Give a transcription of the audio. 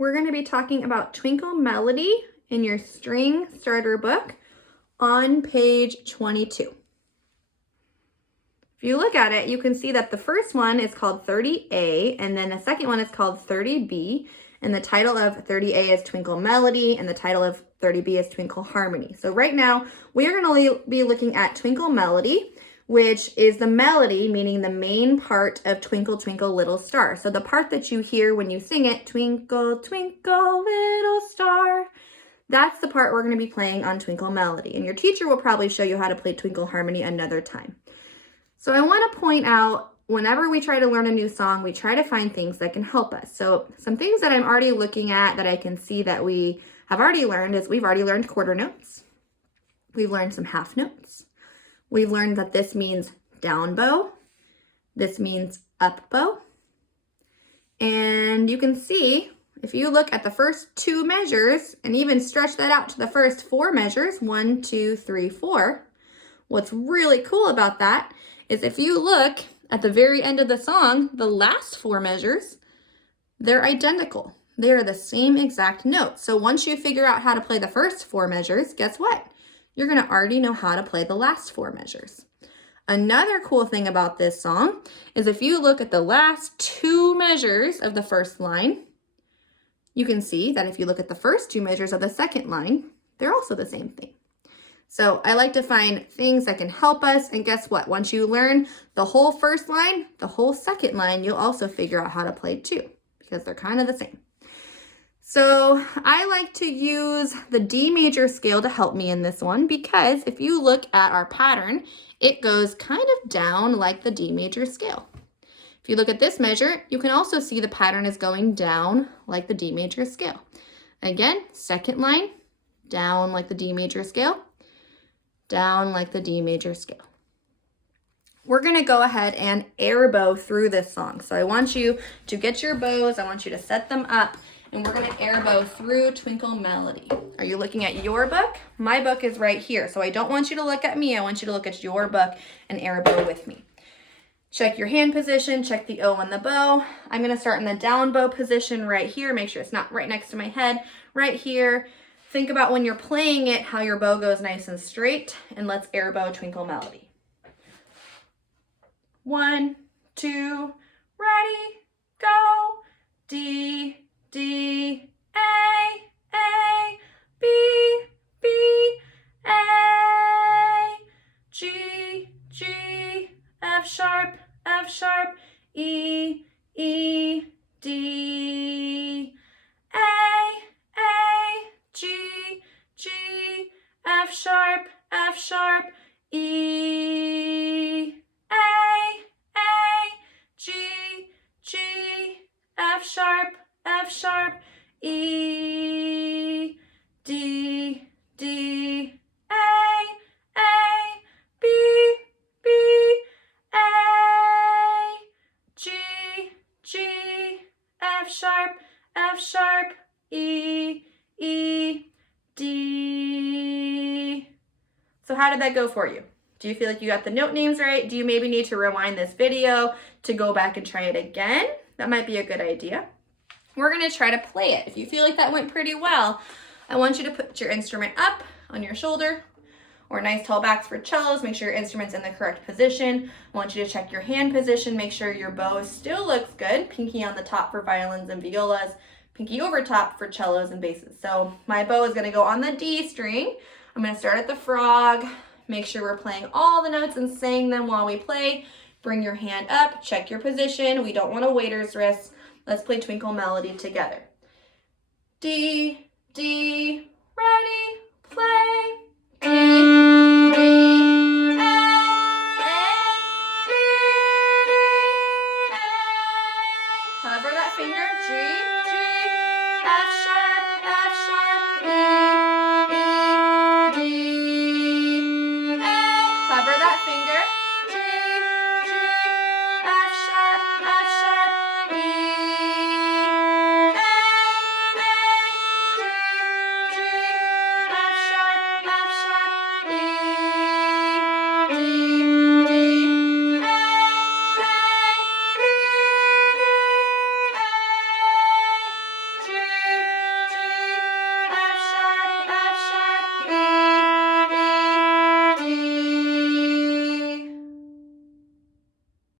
we're going to be talking about Twinkle Melody in your string starter book on page 22. If you look at it, you can see that the first one is called 30A, and then the second one is called 30B, and the title of 30A is Twinkle Melody, and the title of 30B is Twinkle Harmony. So right now, we are going to be looking at Twinkle Melody, which is the melody, meaning the main part of Twinkle, Twinkle, Little Star. So the part that you hear when you sing it, Twinkle, Twinkle, Little Star, that's the part we're going to be playing on Twinkle Melody. And your teacher will probably show you how to play Twinkle Harmony another time. So I want to point out, whenever we try to learn a new song, we try to find things that can help us. So some things that I'm already looking at that I can see that we have already learned is we've already learned quarter notes. We've learned some half notes. We've learned that this means down bow. This means up bow. And you can see, if you look at the first two measures and even stretch that out to the first four measures, 1, 2, 3, 4, what's really cool about that is if you look at the very end of the song, the last four measures, they're identical. They are the same exact note. So once you figure out how to play the first four measures, guess what? You're going to already know how to play the last four measures. Another cool thing about this song is if you look at the last two measures of the first line, you can see that if you look at the first two measures of the second line, they're also the same thing. So I like to find things that can help us, and guess what? Once you learn the whole first line, the whole second line, you'll also figure out how to play too, because they're kind of the same. So I like to use the D major scale to help me in this one, because if you look at our pattern, it goes kind of down like the D major scale. If you look at this measure, you can also see the pattern is going down like the D major scale. Again, second line, down like the D major scale, down like the D major scale. We're going to go ahead and air bow through this song. So I want you to get your bows, I want you to set them up, and we're going to air bow through Twinkle Melody. Are you looking at your book? My book is right here. So I don't want you to look at me. I want you to look at your book and air bow with me. Check your hand position, check the O on the bow. I'm going to start in the down bow position right here. Make sure it's not right next to my head. Right here. Think about when you're playing it, how your bow goes nice and straight. And let's air bow Twinkle Melody. 1, 2, ready, go. D, D, A, B, B, A, G, G, F sharp, E, E, D, A, G, G, F sharp, E, A, G, G, F sharp, E, D, D, A, B, B, A, G, G, F sharp, E, E, D. So how did that go for you? Do you feel like you got the note names right? Do you maybe need to rewind this video to go back and try it again? That might be a good idea. We're going to try to play it. If you feel like that went pretty well, I want you to put your instrument up on your shoulder, or nice tall backs for cellos. Make sure your instrument's in the correct position. I want you to check your hand position. Make sure your bow still looks good. Pinky on the top for violins and violas. Pinky over top for cellos and basses. So my bow is going to go on the D string. I'm going to start at the frog. Make sure we're playing all the notes and saying them while we play. Bring your hand up, check your position. We don't want a waiter's wrist. Let's play Twinkle Melody together. D, D, ready, play. D, D, A, B, A. Hover that finger, G, G, F sharp, E,